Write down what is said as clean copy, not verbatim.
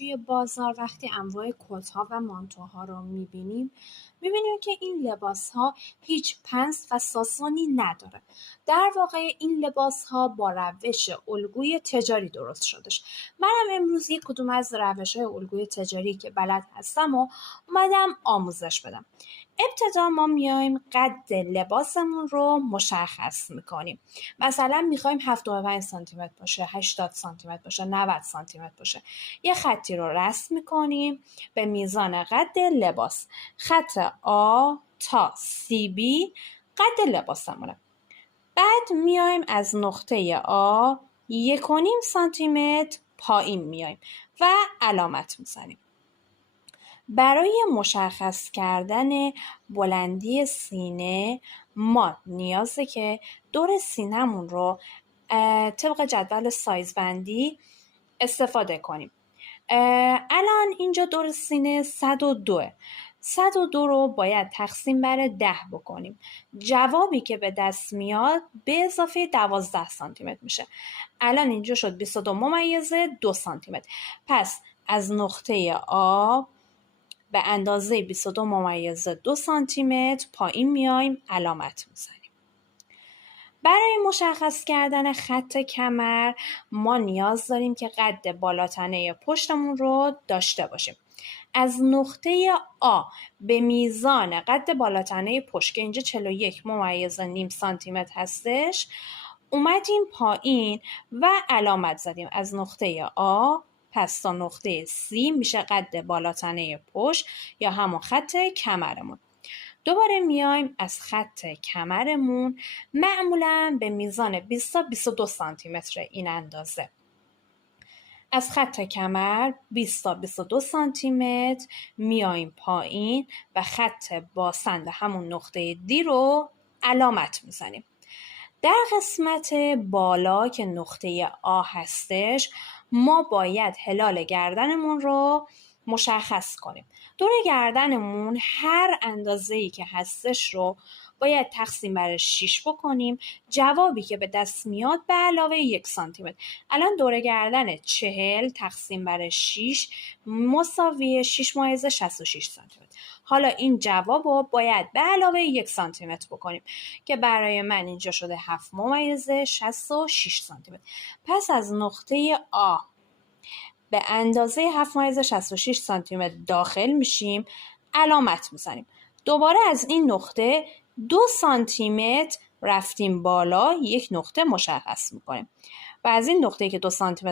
توی بازار وقتی انواع کت‌ها و مانتوها رو می‌بینیم که این لباس‌ها هیچ پنس و ساسانی نداره. در واقع این لباس‌ها با روش الگوی تجاری درست شدش. منم امروز یک کدوم از روش‌های الگوی تجاری که بلد هستم و اومدم آموزش بدم. ابتدا ما میایم قد لباسمون رو مشخص میکنیم. مثلا میخوایم 75 سانتی متر باشه، 80 سانتی متر باشه، 90 سانتی متر باشه. یه خطی رو رسم میکنیم به میزان قد لباس. خط آ تا CB قد لباسمونه. بعد میایم از نقطه آ 1.5 سانتی متر پایین میایم و علامت میزنیم. برای مشخص کردن بلندی سینه ما نیازه که دور سینه‌مون رو طبق جدول سایز بندی استفاده کنیم. الان اینجا دور سینه 102. 102 رو باید تقسیم بر 10 بکنیم. جوابی که به دست میاد به اضافه 12 سانتی متر میشه. الان اینجا شد 22.2 سانتی متر. پس از نقطه آ به اندازه 22.2 سانتی متر پایین میایم علامت میزنیم. برای مشخص کردن خط کمر ما نیاز داریم که قد بالاتنه پشتمون رو داشته باشیم. از نقطه آ به میزان قد بالاتنه پشت که اینجا 41.5 سانتی متر هستش اومدیم پایین و علامت زدیم. از نقطه آ پس تا نقطه C میشه قد بالاتنه پشت یا همون خط کمرمون. دوباره میایم از خط کمرمون معمولا به میزان 20 تا 22 سانتی متر این اندازه. از خط کمر 20 تا 22 سانتی متر میایم پایین و خط باسن به همون نقطه D رو علامت میزنیم. در قسمت بالا که نقطه آ هستش ما باید هلال گردنمون رو مشخص کنیم. دور گردنمون هر اندازه‌ای که هستش رو باید تقسیم بر 6 بکنیم. جوابی که به دست میاد به علاوه 1 سانتی متر. الان دور گردن 40 تقسیم بر 6 مساوی 6.66 سانتی متر. حالا این جواب رو باید به علاوه 1 سانتی متر بکنیم که برای من اینجا شده 7.66 سانتی متر. پس از نقطه آ به اندازه 7.66 سانتی متر داخل میشیم علامت میزنیم. دوباره از این نقطه 2 سانتی متر رفتیم بالا یک نقطه مشخص میکنیم و از این نقطه که 2 سانتی متر